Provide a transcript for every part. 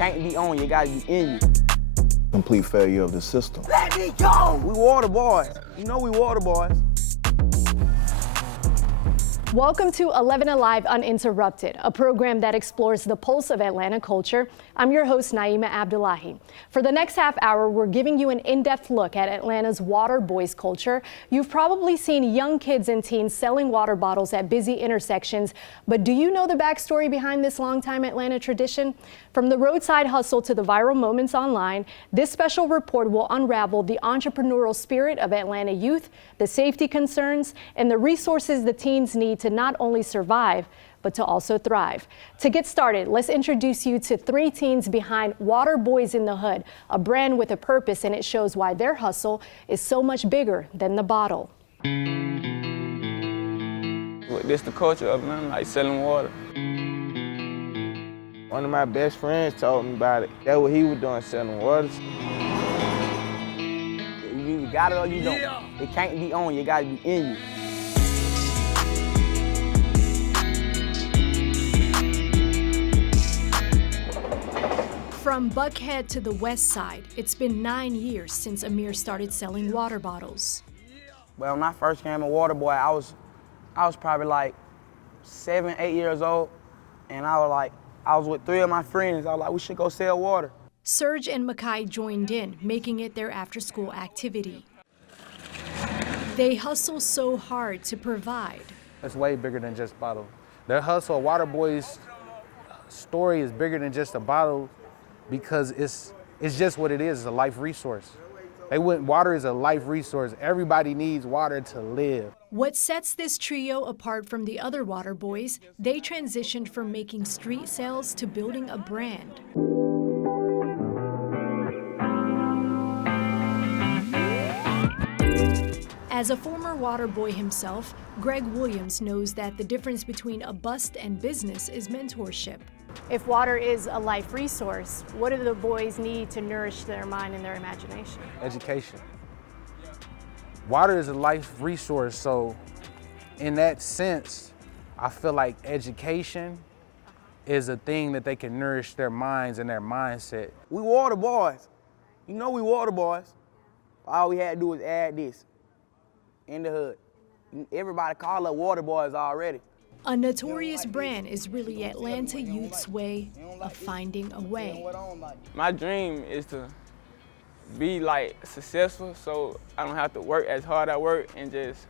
can't be on you, it gotta be in you. Complete failure of the system. Let me go! We water boys. You know we water boys. Welcome to 11 Alive Uninterrupted, a program that explores the pulse of Atlanta culture. I'm your host, Naima Abdullahi. For the next half hour, we're giving you an in-depth look at Atlanta's water boys culture. You've probably seen young kids and teens selling water bottles at busy intersections, but do you know the backstory behind this longtime Atlanta tradition? From the roadside hustle to the viral moments online, this special report will unravel the entrepreneurial spirit of Atlanta youth, the safety concerns, and the resources the teens need to not only survive, but to also thrive. To get started, let's introduce you to three teens behind Water Boys in the Hood, a brand with a purpose, and it shows why their hustle is so much bigger than the bottle. This the culture of Atlanta, like selling water. One of my best friends told me about it. That's what he was doing, selling waters. You got it or you don't. It can't be on you, it gotta be in you. From Buckhead to the west side, it's been 9 years since Amir started selling water bottles. Well, when I first came a water boy, I was probably like 7, 8 years old, and I was with three of my friends. I was like, we should go sell water. Serge and Makai joined in, making it their after-school activity. They hustle so hard to provide. It's way bigger than just bottle. Their hustle, Water Boys' story is bigger than just a bottle because it's just what it is. It's a life resource. Water is a life resource. Everybody needs water to live. What sets this trio apart from the other Water Boys, they transitioned from making street sales to building a brand. As a former water boy himself, Greg Williams knows that the difference between a bust and business is mentorship. If water is a life resource, what do the boys need to nourish their mind and their imagination? Education. Water is a life resource, so in that sense, I feel like education is a thing that they can nourish their minds and their mindset. We water boys. You know we water boys. All we had to do was add this in the hood. Everybody call us water boys already. A notorious brand is really Atlanta youth's way of finding a way. My dream is to be like successful, so I don't have to work as hard as I work and just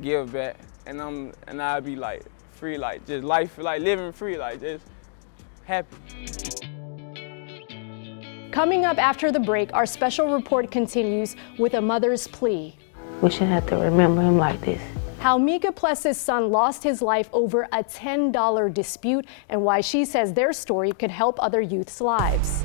give back. And I'll be like free, like just life, like living free, like just happy. Coming up after the break, our special report continues with a mother's plea. We shouldn't have to remember him like this. How Mika Pless's son lost his life over a $10 dispute and why she says their story could help other youth's lives.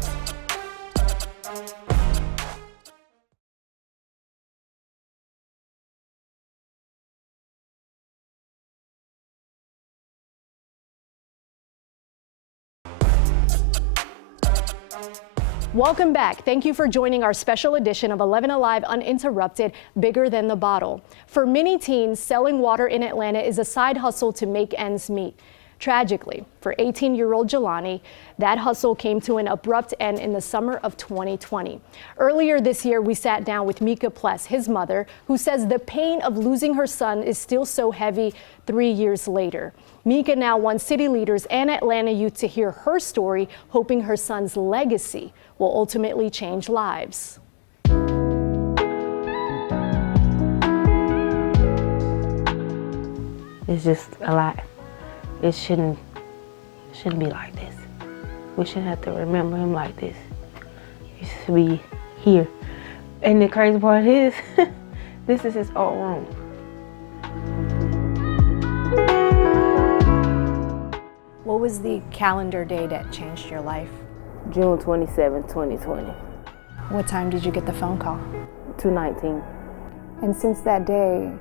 Welcome back. Thank you for joining our special edition of 11 Alive Uninterrupted, Bigger Than the Bottle. For many teens, selling water in Atlanta is a side hustle to make ends meet. Tragically, for 18-year-old Jelani, that hustle came to an abrupt end in the summer of 2020. Earlier this year, we sat down with Mika Pless, his mother, who says the pain of losing her son is still so heavy 3 years later. Mika now wants city leaders and Atlanta youth to hear her story, hoping her son's legacy will ultimately change lives. It's just a lot. It shouldn't be like this. We shouldn't have to remember him like this. He should be here. And the crazy part is, this is his old room. What was the calendar day that changed your life? June 27, 2020, What time did you get the phone call? 2:19. And since that day,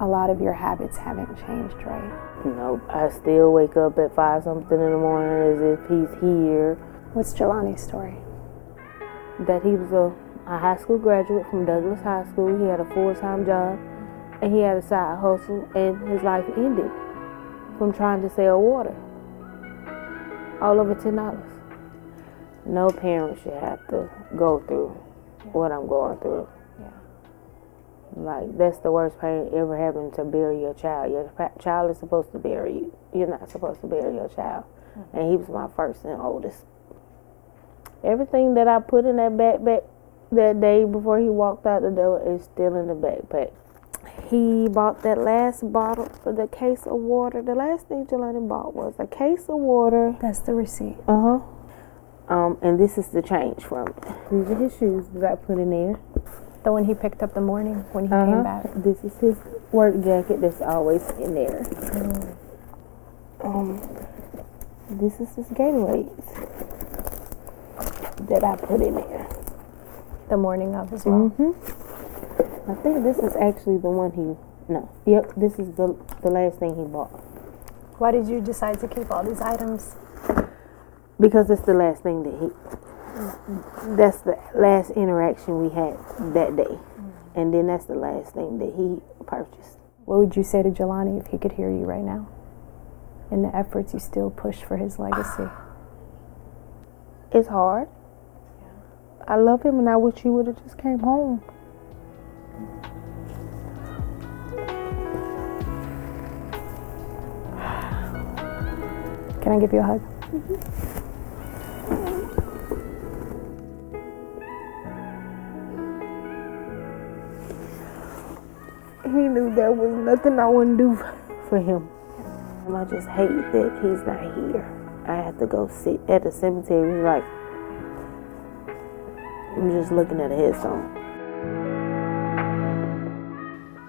a lot of your habits haven't changed, right? Nope, I still wake up at 5-something in the morning as if he's here. What's Jelani's story? That he was a high school graduate from Douglas High School. He had a full-time job and he had a side hustle, and his life ended from trying to sell water. All over $10. No parent should have to go through what I'm going through. Like, that's the worst pain ever having to bury your child. Your child is supposed to bury you. You're not supposed to bury your child. And he was my first and oldest. Everything that I put in that backpack that day before he walked out the door is still in the backpack. He bought that last bottle for the case of water. The last thing Jelani bought was a case of water. That's the receipt. And this is the change from it. These are his shoes that I put in there. The one he picked up the morning when he came back. This is his work jacket that's always in there. This is his Gatorades that I put in there. The morning of as well. I think this is actually the one Yep, this is the last thing he bought. Why did you decide to keep all these items? Because it's the last thing that's the last interaction we had that day. And then that's the last thing that he purchased. What would you say to Jelani if he could hear you right now? In the efforts you still push for his legacy. It's hard. I love him and I wish he would have just came home. Can I give you a hug? He knew there was nothing I wouldn't do for him. And I just hate that he's not here. I have to go sit at the cemetery like I'm just looking at a headstone.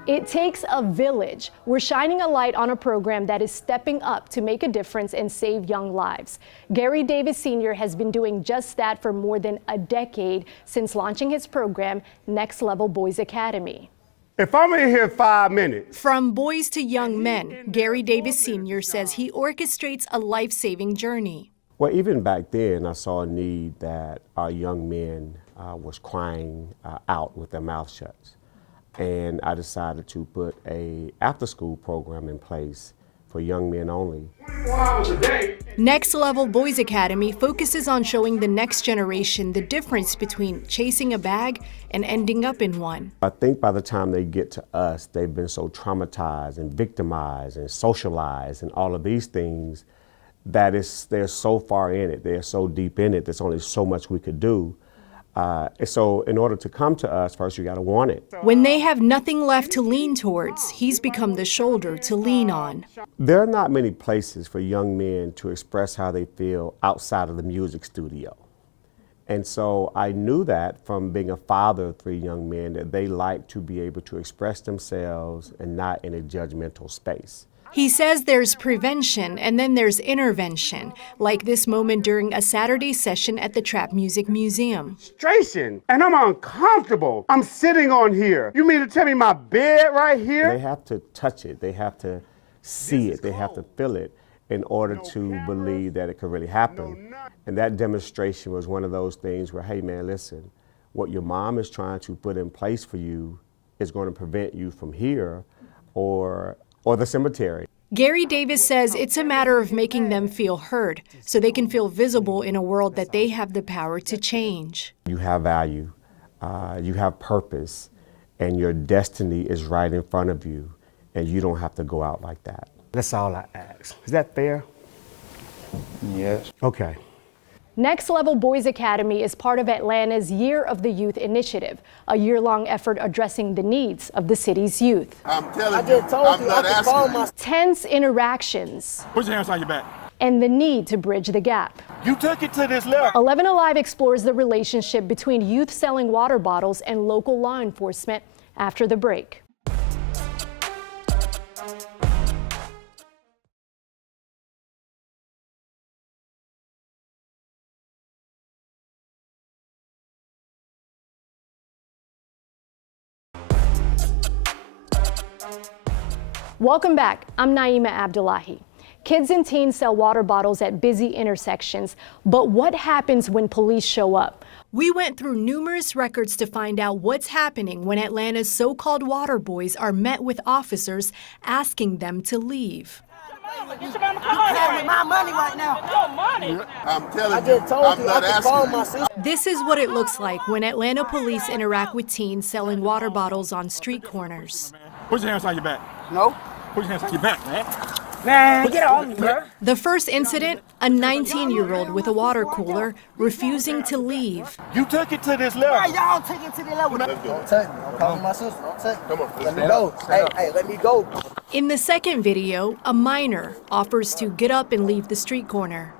It takes a village. We're shining a light on a program that is stepping up to make a difference and save young lives. Gary Davis Sr. has been doing just that for more than a decade since launching his program, Next Level Boys Academy. If I'm in here 5 minutes. From boys to young men, Gary Davis Sr. says he orchestrates a life-saving journey. Well, even back then, I saw a need that our young men was crying out with their mouth shut. And I decided to put a after-school program in place for young men only. 24 hours a day. Next Level Boys Academy focuses on showing the next generation the difference between chasing a bag and ending up in one. I think by the time they get to us, they've been so traumatized and victimized and socialized and all of these things that they're so far in it, they're so deep in it, there's only so much we could do. So in order to come to us, first you gotta want it. When they have nothing left to lean towards, he's become the shoulder to lean on. There are not many places for young men to express how they feel outside of the music studio. And so I knew that from being a father of 3 young men that they like to be able to express themselves and not in a judgmental space. He says there's prevention and then there's intervention, like this moment during a Saturday session at the Trap Music Museum. Frustration, and I'm uncomfortable. I'm sitting on here. You mean to tell me my bed right here? They have to touch it, they have to see it, they have to feel it in order to believe that it could really happen. And that demonstration was one of those things where, hey man, listen, what your mom is trying to put in place for you is going to prevent you from here or the cemetery. Gary Davis says it's a matter of making them feel heard so they can feel visible in a world that they have the power to change. You have value, you have purpose, and your destiny is right in front of you, and you don't have to go out like that. That's all I ask. Is that fair? Yes. Okay. Next Level Boys Academy is part of Atlanta's Year of the Youth initiative, a year-long effort addressing the needs of the city's youth. I'm telling you, I'm not asking you. Tense interactions. Put your hands on your back. And the need to bridge the gap. You took it to this level. 11 Alive explores the relationship between youth selling water bottles and local law enforcement after the break. Welcome back. I'm Naima Abdullahi. Kids and teens sell water bottles at busy intersections, but what happens when police show up? We went through numerous records to find out what's happening when Atlanta's so-called water boys are met with officers asking them to leave. You playing with my money right now. Your money. I'm telling you, I'm not asking my sister. This is what it looks like when Atlanta police interact with teens selling water bottles on street corners. Put your hands on your back. No. Put your hands on your back, man. Man, get off me, bro. The first incident, a 19-year-old with a water cooler refusing to leave. You took it to this level. Right, y'all take it to the level. Don't touch me. I'm calling my sister. Don't touch me. Come on. Let me go. Hey, let me go. In the second video, a minor offers to get up and leave the street corner.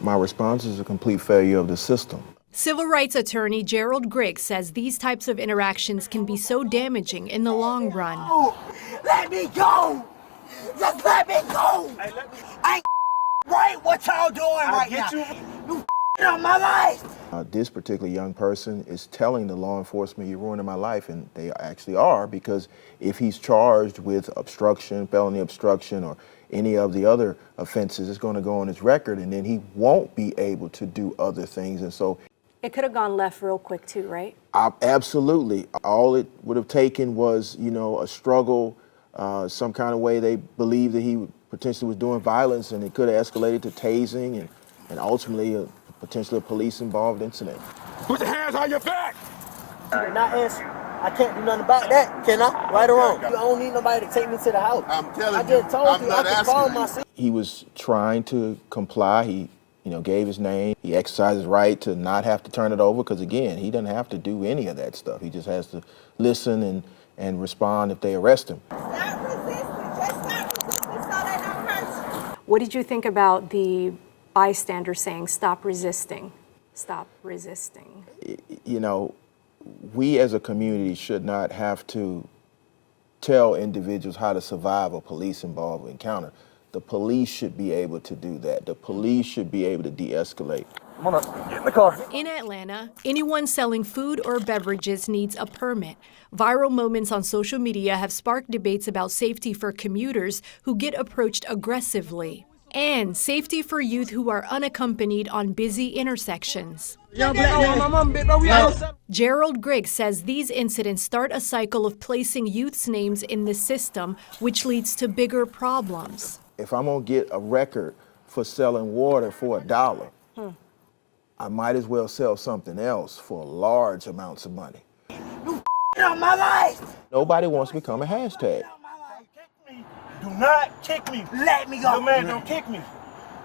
My response is a complete failure of the system. Civil rights attorney Gerald Griggs says these types of interactions can be so damaging in the long run. Let me go. Just let me go. I ain't right what y'all doing right now. You on my life. This particular young person is telling the law enforcement, you're ruining my life, and they actually are, because if he's charged with obstruction, felony obstruction, or any of the other offenses, it's going to go on his record, and then he won't be able to do other things. And so It could have gone left real quick too, right? Absolutely. All it would have taken was, a struggle, some kind of way they believed that he potentially was doing violence, and it could have escalated to tasing and ultimately potentially a police-involved incident. Put your hands on your back. Not answer. I can't do nothing about that, can I? Right or wrong? I don't need nobody to take me to the house. I'm telling you, I just told you I can call my sister. He was trying to comply. He gave his name. He exercised his right to not have to turn it over because, again, he doesn't have to do any of that stuff. He just has to listen and respond if they arrest him. Stop resisting. Just stop resisting so they don't hurt you. What did you think about the bystander saying, stop resisting, stop resisting? We as a community should not have to tell individuals how to survive a police-involved encounter. The police should be able to do that. The police should be able to de-escalate. Come on, get in the car. In Atlanta, anyone selling food or beverages needs a permit. Viral moments on social media have sparked debates about safety for commuters who get approached aggressively, and safety for youth who are unaccompanied on busy intersections. Gerald Griggs says these incidents start a cycle of placing youth's names in the system, which leads to bigger problems. If I'm gonna get a record for selling water for $1, I might as well sell something else for large amounts of money. You on my life. Nobody wants to become a hashtag. Do not kick me. Let me go. The man don't kick me.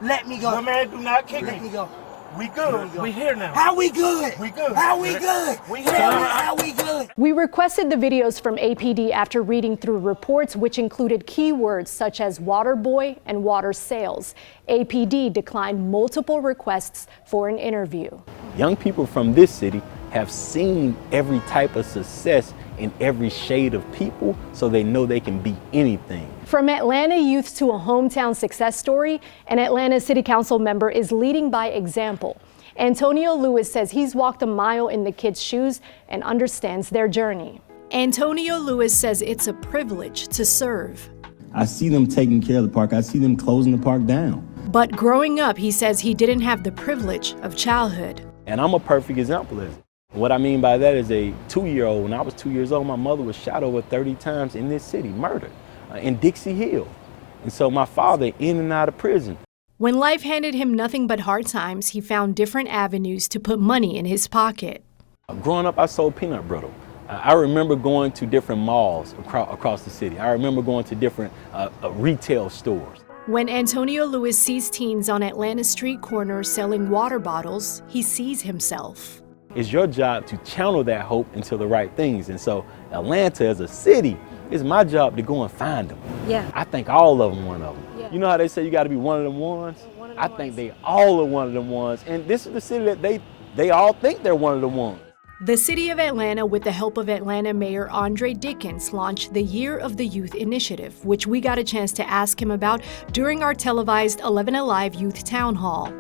Let me go. The man do not kick me. Let me go. We good. We here now. How we good? We good. How we good? We Tell me here. how we good? We requested the videos from APD after reading through reports which included keywords such as water boy and water sales. APD declined multiple requests for an interview. Young people from this city have seen every type of success in every shade of people, so they know they can be anything. From Atlanta youth to a hometown success story, an Atlanta City Council member is leading by example. Antonio Lewis says he's walked a mile in the kids' shoes and understands their journey. Antonio Lewis says it's a privilege to serve. I see them taking care of the park. I see them closing the park down. But growing up, he says he didn't have the privilege of childhood. And I'm a perfect example of it. What I mean by that is a 2-year-old. When I was 2 years old, my mother was shot over 30 times in this city, murdered, in Dixie Hill. And so my father in and out of prison. When life handed him nothing but hard times, he found different avenues to put money in his pocket. Growing up, I sold peanut brittle. I remember going to different malls across the city. I remember going to different retail stores. When Antonio Lewis sees teens on Atlanta street corners selling water bottles, he sees himself. It's your job to channel that hope into the right things. And so Atlanta as a city, it's my job to go and find them. Yeah. I think all of them one of them. Yeah. You know how they say you got to be one of them ones? I think they all are one of them ones. And this is the city that they all think they're one of the ones. The city of Atlanta, with the help of Atlanta Mayor Andre Dickens, launched the Year of the Youth initiative, which we got a chance to ask him about during our televised 11 Alive Youth Town Hall.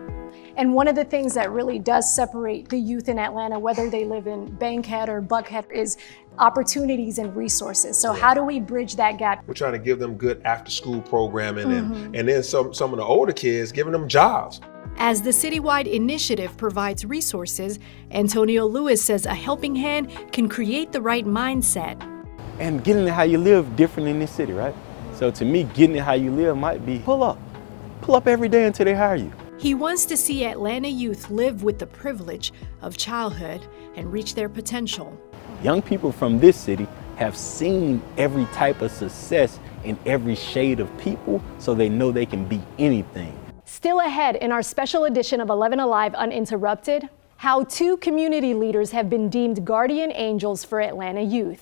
And one of the things that really does separate the youth in Atlanta, whether they live in Bankhead or Buckhead, is opportunities and resources. So how do we bridge that gap? We're trying to give them good after-school programming and then some of the older kids, giving them jobs. As the citywide initiative provides resources, Antonio Lewis says a helping hand can create the right mindset. And getting it how you live different in this city, right? So to me, getting it how you live might be pull up every day until they hire you. He wants to see Atlanta youth live with the privilege of childhood and reach their potential. Young people from this city have seen every type of success in every shade of people, so they know they can be anything. Still ahead in our special edition of 11 Alive Uninterrupted, how 2 community leaders have been deemed guardian angels for Atlanta youth.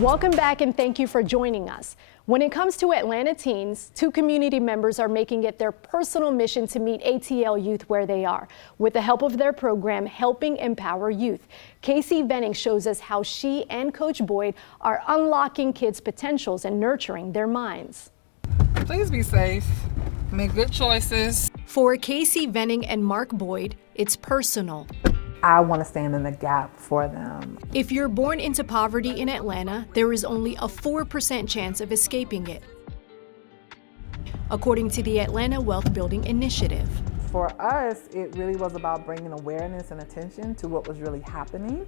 Welcome back and thank you for joining us. When it comes to Atlanta teens, 2 community members are making it their personal mission to meet ATL youth where they are, with the help of their program, Helping Empower Youth. Casey Venning shows us how she and Coach Boyd are unlocking kids' potentials and nurturing their minds. Please be safe, make good choices. For Casey Venning and Mark Boyd, it's personal. I want to stand in the gap for them. If you're born into poverty in Atlanta, there is only a 4% chance of escaping it, according to the Atlanta Wealth Building Initiative. For us, it really was about bringing awareness and attention to what was really happening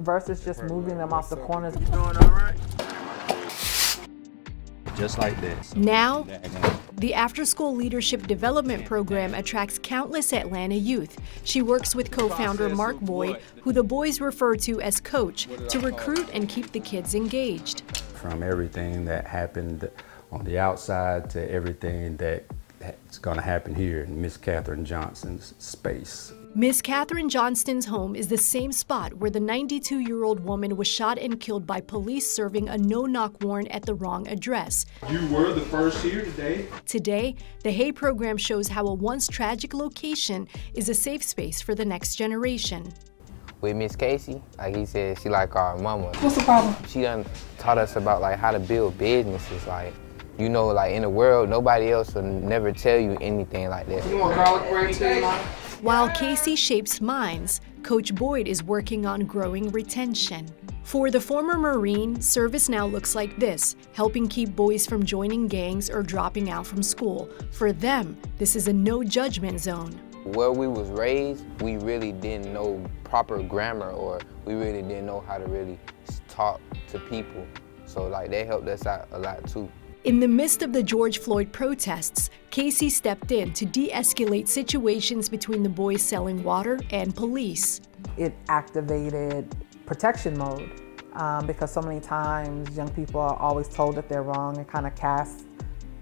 versus just moving them off the corners. You doing all right? Just like this. Now, the After-School Leadership Development Program attracts countless Atlanta youth. She works with co-founder Mark Boyd, who the boys refer to as Coach, to recruit and keep the kids engaged. From everything that happened on the outside to everything that's going to happen here in Miss Catherine Johnston's space. Miss Catherine Johnston's home is the same spot where the 92-year-old woman was shot and killed by police serving a no-knock warrant at the wrong address. You were the first here today. Today, the HAY program shows how a once tragic location is a safe space for the next generation. With Miss Casey, like he said, she like our mama. What's the problem? She done taught us about like how to build businesses. Like, you know, like in the world, nobody else will never tell you anything like that. You want garlic bread too, Mom? While Casey shapes minds, Coach Boyd is working on growing retention. For the former Marine, service now looks like this, helping keep boys from joining gangs or dropping out from school. For them, this is a no-judgment zone. Where we was raised, we really didn't know proper grammar, or we really didn't know how to really talk to people. So like they helped us out a lot too. In the midst of the George Floyd protests, Casey stepped in to de-escalate situations between the boys selling water and police. It activated protection mode because so many times young people are always told that they're wrong and kind of cast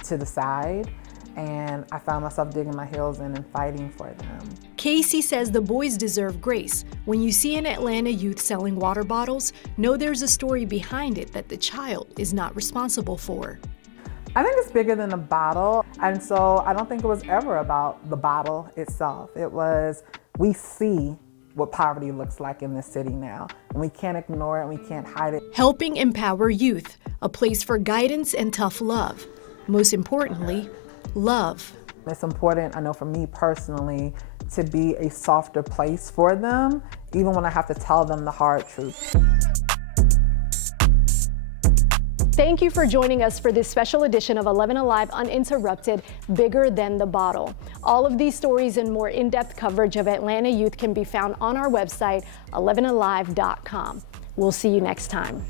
to the side. And I found myself digging my heels in and fighting for them. Casey says the boys deserve grace. When you see an Atlanta youth selling water bottles, know there's a story behind it that the child is not responsible for. I think it's bigger than a bottle, and so I don't think it was ever about the bottle itself. It was, we see what poverty looks like in this city now, and we can't ignore it, and we can't hide it. Helping Empower Youth, a place for guidance and tough love. Most importantly, love. It's important, I know for me personally, to be a softer place for them, even when I have to tell them the hard truth. Thank you for joining us for this special edition of 11 Alive Uninterrupted, Bigger Than the Bottle. All of these stories and more in-depth coverage of Atlanta youth can be found on our website, 11alive.com. We'll see you next time.